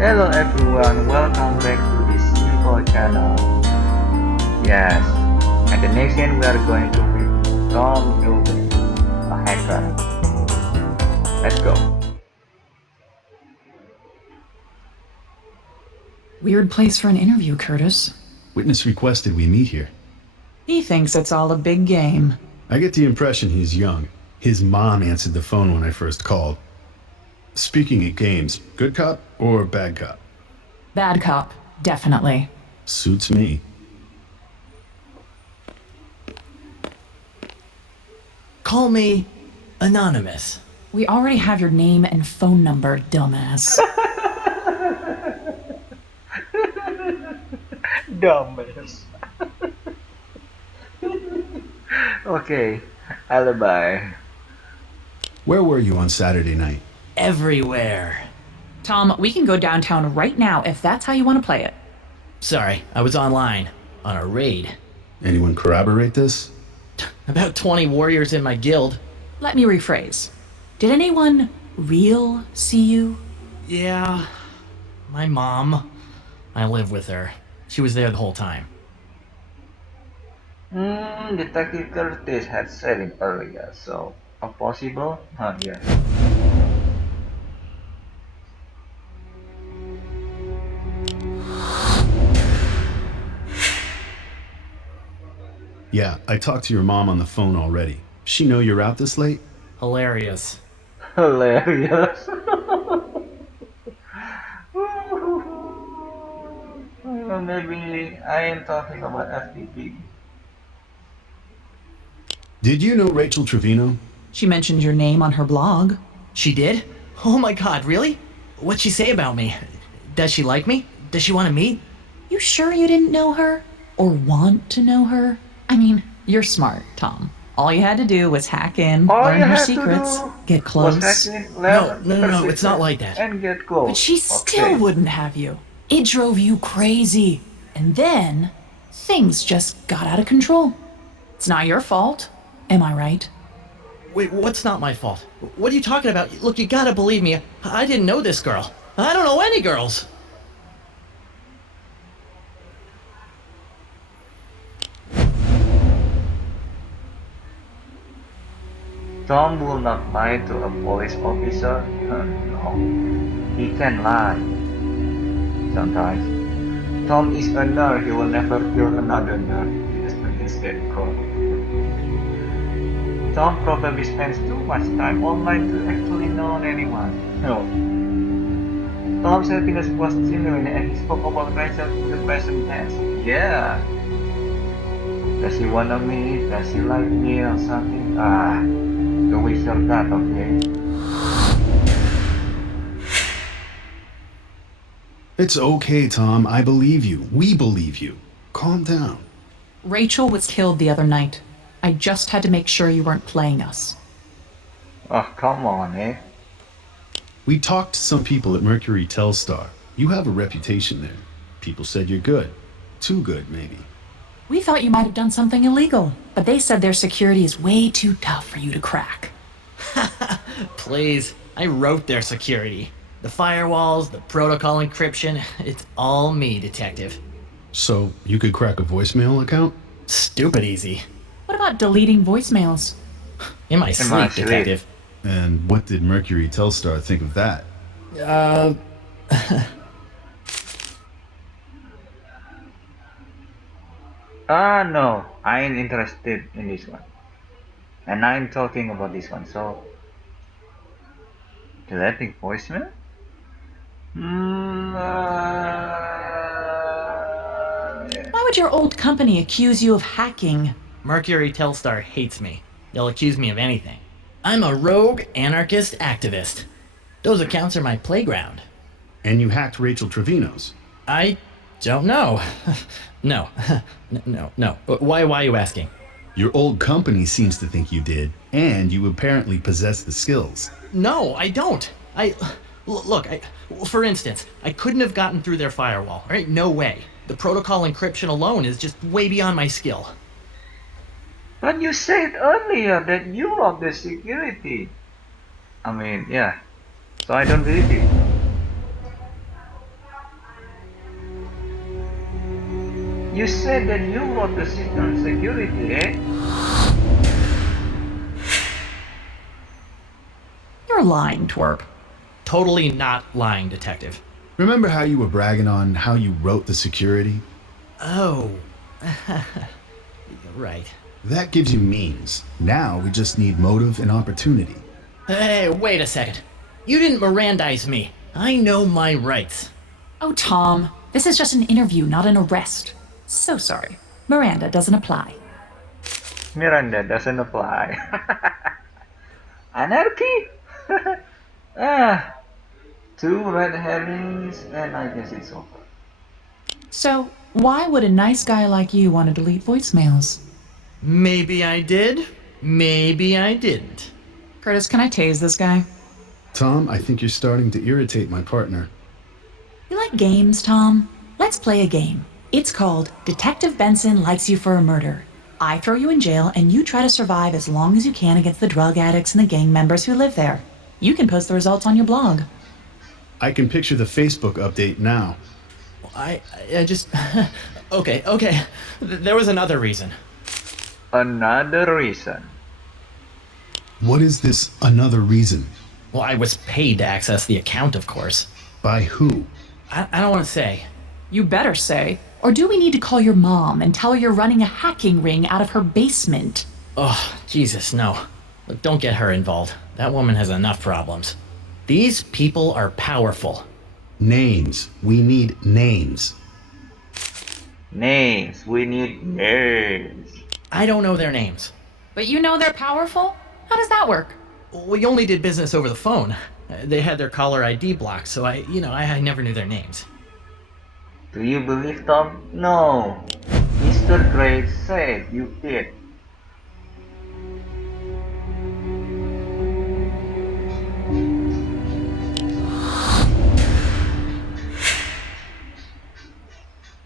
Hello everyone, welcome back to this simple channel. Yes, and the next game we are going to be Tom Newman, a hacker. Let's go. Weird place for an interview, Curtis. Witness requested we meet here. He thinks it's all a big game. I get the impression he's young. His mom answered the phone when I first called. Speaking of games, good cop or bad cop? Bad cop, definitely. Suits me. Call me Anonymous. We already have your name and phone number, dumbass. Dumbass. Okay, alibi. Where were you on Saturday night? Everywhere. Tom, we can go downtown right now if that's how you want to play it. Sorry, I was online, on a raid. Anyone corroborate this? About 20 warriors in my guild. Let me rephrase. Did anyone real see you? Yeah, my mom. I live with her. She was there the whole time. Detective Curtis had said it earlier, so possible? Yes. Yeah, I talked to your mom on the phone already. She know you're out this late? Hilarious. Hilarious. Maybe I am talking about FTP. Did you know Rachel Trevino? She mentioned your name on her blog. She did? Oh my god, really? What'd she say about me? Does she like me? Does she want to meet? You sure you didn't know her? Or want to know her? I mean, you're smart, Tom. All you had to do was hack in, All learn you her had to secrets, do get close. was hack in, No, learn her it's not secret, like that. and get close. But she still Okay. wouldn't have you. It drove you crazy. And then, things just got out of control. It's not your fault. Am I right? Wait, what's not my fault? What are you talking about? Look, you gotta believe me. I didn't know this girl. I don't know any girls. Tom will not lie to a police officer. No, he can lie. Sometimes. Tom is a nerd. He will never kill another nerd just against that code. Tom probably spends too much time online to actually know anyone. No. Tom's happiness was genuine and he spoke about Rachel to the present tense. Yeah. Does she wanna me? Does she like me or something? Go with your gut, okay? It's okay, Tom. I believe you. We believe you. Calm down. Rachel was killed the other night. I just had to make sure you weren't playing us. Oh, come on, eh? We talked to some people at Mercury Telstar. You have a reputation there. People said you're good. Too good, maybe. We thought you might have done something illegal, but they said their security is way too tough for you to crack. Please, I wrote their security. The firewalls, the protocol encryption, it's all me, detective. So, you could crack a voicemail account? Stupid easy. What about deleting voicemails? In my sleep, sleep. detective. And what did Mercury Telstar think of that? No, I ain't interested in this one. And I'm talking about this one, so... Deleting voicemail? Yeah. Why would your old company accuse you of hacking? Mercury Telstar hates me. They'll accuse me of anything. I'm a rogue anarchist activist. Those accounts are my playground. And you hacked Rachel Trevino's. I don't know. No. No. Why are you asking? Your old company seems to think you did, and you apparently possess the skills. No, I don't. Look, for instance, I couldn't have gotten through their firewall, right? No way. The protocol encryption alone is just way beyond my skill. But you said earlier that you wrote the security. I mean, yeah. So I don't believe you. said that you wrote the system security, eh? You're lying, twerp. Totally not lying, detective. Remember how you were bragging on how you wrote the security? Oh. Right. That gives you means. Now we just need motive and opportunity. Hey, wait a second. You didn't Mirandize me. I know my rights. Oh, Tom, this is just an interview, not an arrest. So sorry. Miranda doesn't apply. Miranda doesn't apply. Anarchy? ah, two red herrings, and I guess it's over. So, why would a nice guy like you want to delete voicemails? Maybe I did. Maybe I didn't. Curtis, can I tase this guy? Tom, I think you're starting to irritate my partner. You like games, Tom? Let's play a game. It's called Detective Benson Likes You for a Murder. I throw you in jail, and you try to survive as long as you can against the drug addicts and the gang members who live there. You can post the results on your blog. I can picture the Facebook update now. I just... Okay. There was another reason. Another reason. What is this another reason? Well, I was paid to access the account, of course. By who? I don't want to say. You better say. Or do we need to call your mom and tell her you're running a hacking ring out of her basement? Oh, Jesus, no. Look, don't get her involved. That woman has enough problems. These people are powerful. Names. We need names. Names. We need names. I don't know their names. But you know they're powerful? How does that work? We only did business over the phone. They had their caller ID blocked, so I never knew their names. Do you believe Tom? No. Mr. Graves said you did.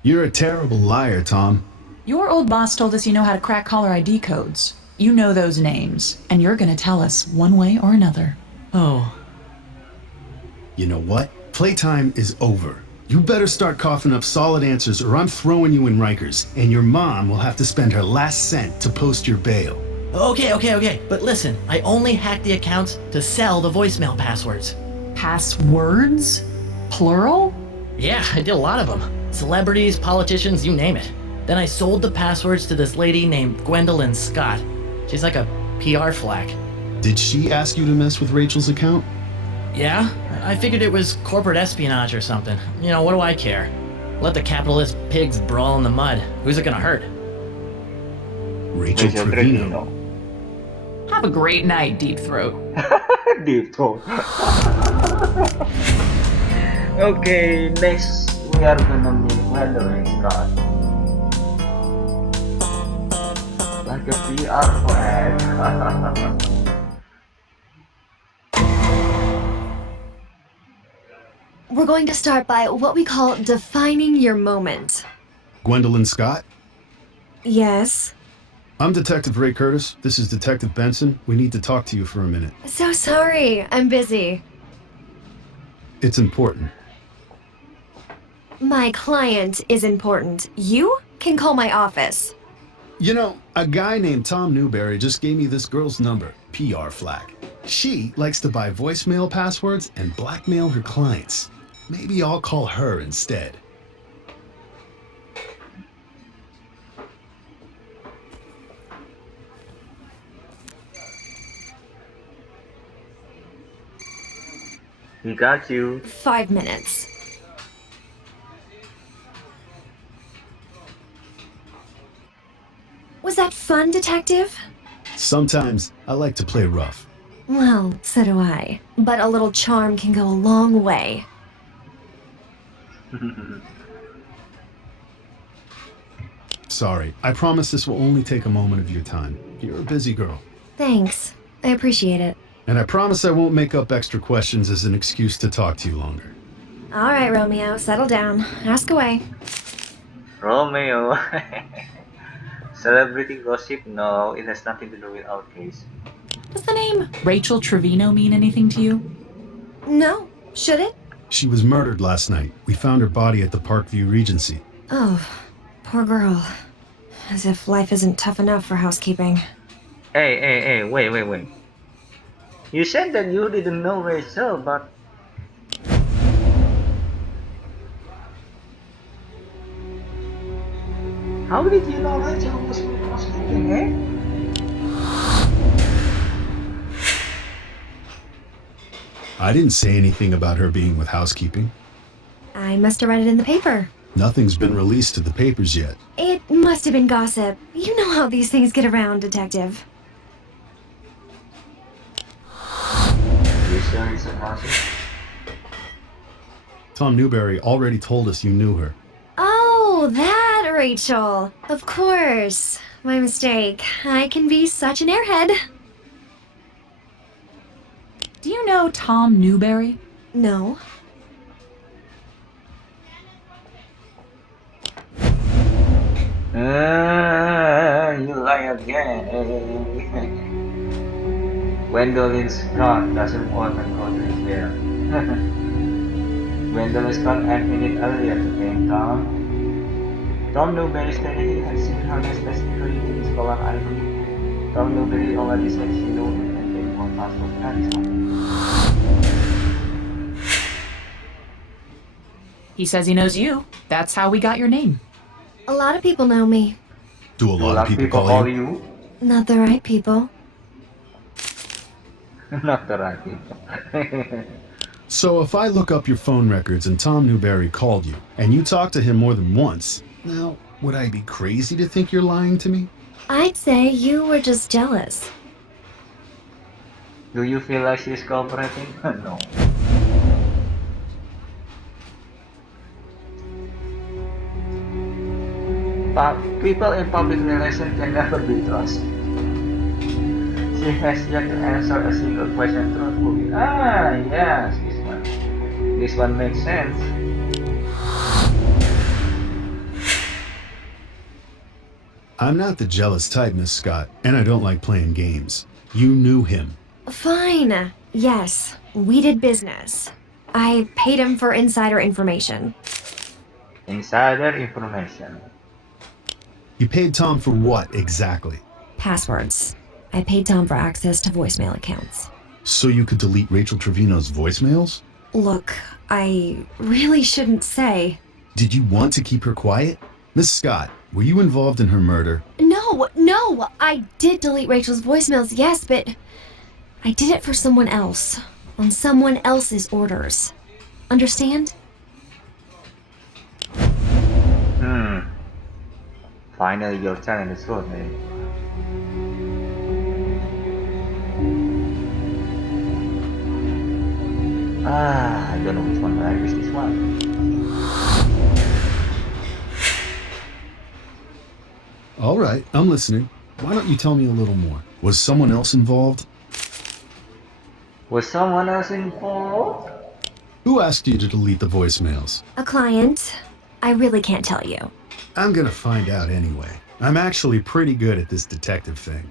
You're a terrible liar, Tom. Your old boss told us you know how to crack caller ID codes. You know those names, and you're gonna tell us one way or another. Oh. You know what? Playtime is over. You better start coughing up solid answers or I'm throwing you in Rikers, and your mom will have to spend her last cent to post your bail. Okay. But listen, I only hacked the accounts to sell the voicemail passwords. Passwords? Plural? Yeah, I did a lot of them. Celebrities, politicians, you name it. Then I sold the passwords to this lady named Gwendolyn Scott. She's like a PR flack. Did she ask you to mess with Rachel's account? Yeah, I figured it was corporate espionage or something. You know, what do I care? Let the capitalist pigs brawl in the mud. Who's it gonna hurt? Rachel Trevino. Have a great night, Deep Throat. Deep throat. Okay, next we are gonna meet Gwendolyn Scott. Like a PR flag. We're going to start by what we call defining your moment. Gwendolyn Scott? Yes. I'm Detective Ray Curtis. This is Detective Benson. We need to talk to you for a minute. So sorry, I'm busy. It's important. My client is important. You can call my office. You know, a guy named Tom Newberry just gave me this girl's number, PR Flack. She likes to buy voicemail passwords and blackmail her clients. Maybe I'll call her instead. He got you. 5 minutes. Was that fun, Detective? Sometimes I like to play rough. Well, so do I. But a little charm can go a long way. Sorry, I promise this will only take a moment of your time. You're a busy girl. Thanks. I appreciate it. And I promise I won't make up extra questions as an excuse to talk to you longer. All right, Romeo, settle down. Ask away. Romeo. Celebrity gossip? No, it has nothing to do with our case. Does the name Rachel Trevino mean anything to you? No. Should it? She was murdered last night. We found her body at the Parkview Regency. Oh, Poor girl. As if life isn't tough enough for housekeeping. Hey, wait. You said that you didn't know Rachel, but how did you know Rachel was housekeeping, eh? I didn't say anything about her being with housekeeping. I must have read it in the paper. Nothing's been released to the papers yet. It must have been gossip. You know how these things get around, Detective. You sure it's a gossip? Tom Newberry already told us you knew her. Oh, that Rachel. Of course. My mistake. I can be such an airhead. Do you know Tom Newberry? No. You lie again. Gwendolyn Scott doesn't want to go to jail. Gwendolyn Scott and minute earlier to came Tom. Tom Newberry said he had seen her specifically in his collar ivory. Tom Newberry already said she knew him and gave more possible charisma. He says he knows you. That's how we got your name. A lot of people know me. Do a lot of people call you? Not the right people. Not the right people. So if I look up your phone records and Tom Newberry called you, and you talked to him more than once, now, would I be crazy to think you're lying to me? I'd say you were just jealous. Do you feel like she's cooperating? No. People in public relations can never be trusted. She has yet to answer a single question truthfully. Yes, this one. This one makes sense. I'm not the jealous type, Miss Scott, and I don't like playing games. You knew him. Fine. Yes, we did business. I paid him for insider information. Insider information. You paid Tom for what, exactly? Passwords. I paid Tom for access to voicemail accounts. So you could delete Rachel Trevino's voicemails? Look, I really shouldn't say. Did you want to keep her quiet? Miss Scott, were you involved in her murder? No, I did delete Rachel's voicemails, yes, but I did it for someone else, on someone else's orders. Understand? Finally, you're telling the truth, man. I don't know which one to like. Is this one? All right, I'm listening. Why don't you tell me a little more? Was someone else involved? Was someone else involved? Who asked you to delete the voicemails? A client. I really can't tell you. I'm gonna find out anyway. I'm actually pretty good at this detective thing.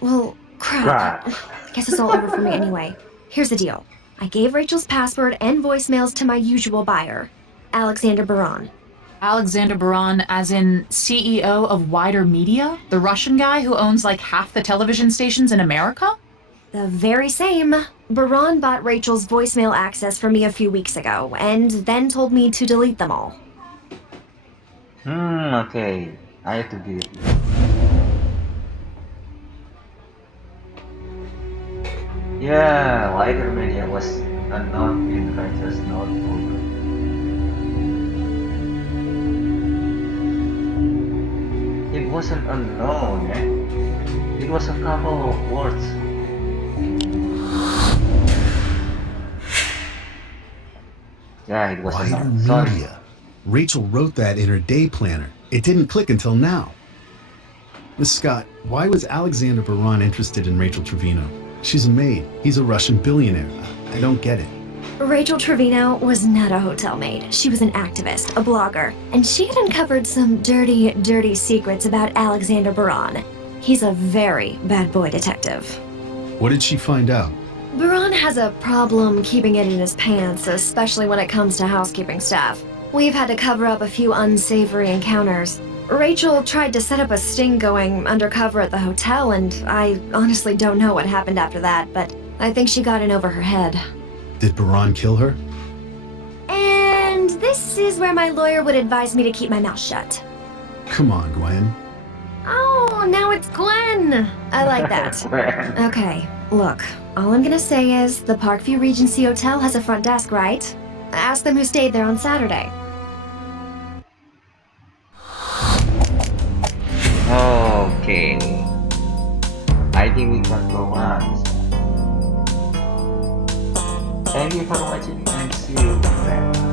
Well, crap. I guess it's all over for me anyway. Here's the deal. I gave Rachel's password and voicemails to my usual buyer, Alexander Baran. Alexander Baran, as in CEO of Wider Media? The Russian guy who owns like half the television stations in America? The very same. Baran bought Rachel's voicemail access for me a few weeks ago, and then told me to delete them all. Okay. I have to give it. Yeah, Wider Media was unknown in Rachel's notebook. It wasn't unknown, eh? It was a couple of words. Yeah, it was Wider unknown. Sorry. Media. Rachel wrote that in her day planner. It didn't click until now. Miss Scott, why was Alexander Baran interested in Rachel Trevino? She's a maid. He's a Russian billionaire. I don't get it. Rachel Trevino was not a hotel maid. She was an activist, a blogger, and she had uncovered some dirty, dirty secrets about Alexander Baran. He's a very bad boy detective. What did she find out? Baran has a problem keeping it in his pants, especially when it comes to housekeeping staff. We've had to cover up a few unsavory encounters. Rachel tried to set up a sting going undercover at the hotel, and I honestly don't know what happened after that, but I think she got in over her head. Did Baran kill her? And this is where my lawyer would advise me to keep my mouth shut. Come on, Gwen. Oh, now it's Gwen! I like that. Okay, look, all I'm gonna say is the Parkview Regency Hotel has a front desk, right? Ask them who stayed there on Saturday. Okay. I think we can go on. Thank you for watching and see you next time.